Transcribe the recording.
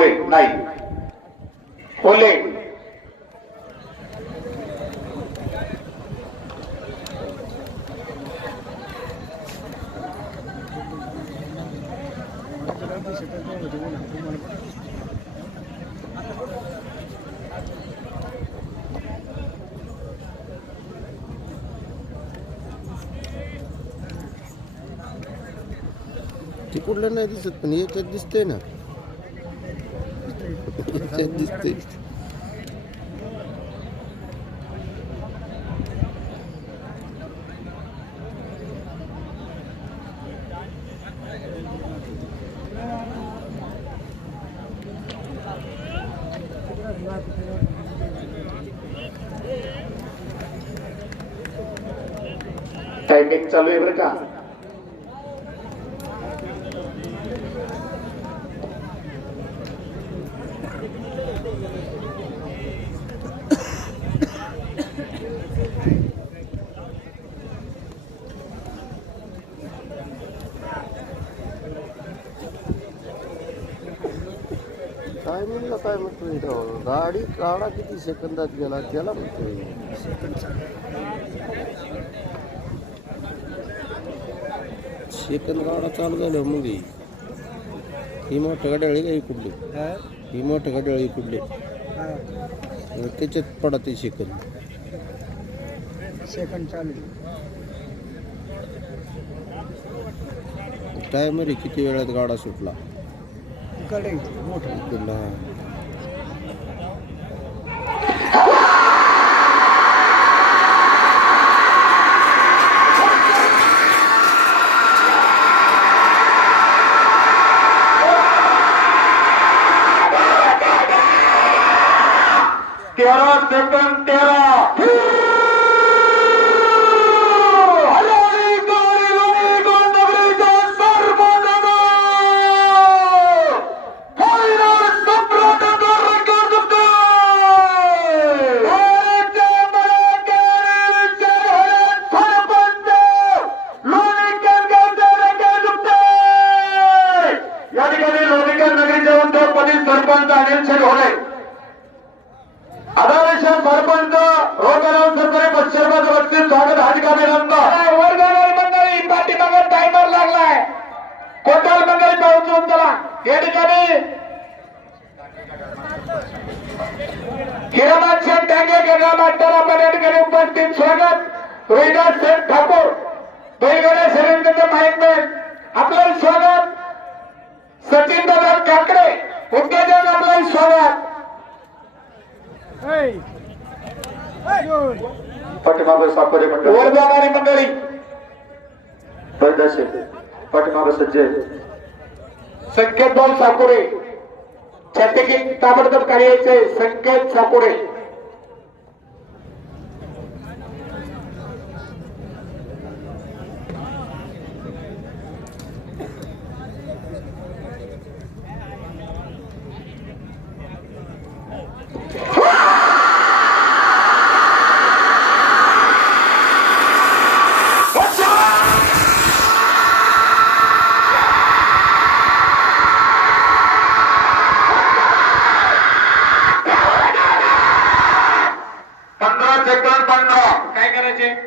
मोरे नाही. कोल्हे तिकडलं नाही दिसत पण याच्यात दिसतंय ना. याच्यात दिसतंय टायमिंग चालू आहे बरं का काय म्हणलं काय म्हणतोय इथं? गाडी काढा किती सेकंदात गेला? त्याला म्हणतोय सेकंद गाडा चालू झालं मग ही. ही मोठं गाड्याळी का इकडली ही. मोठं गाड्याळी इकडली त्याच्यात पडा ते सेकंद. सेकंड चालू. टायमर किती वेळात गाडा सुटला? इकडे मोठं इकडला तेरा सेकंद तेरा हलाली पोहोचून चला या ठिकाणी आपण या उपस्थित. स्वागत. रोहिदास सेठ ठाकूर. बैलगाड्या शरीर माहितमेन आपलं स्वागत. सचिन दादा काकडे. उद्योजक आपलं स्वागत. पाठीमागं सापरे मंडळी. वर जाणारी मंडळी पाठीमागं सज्जय. संकेत भाऊ साकोरे. छातीकी ताबडतोब कार्याचे संकेत साकोरे. काय करायचे?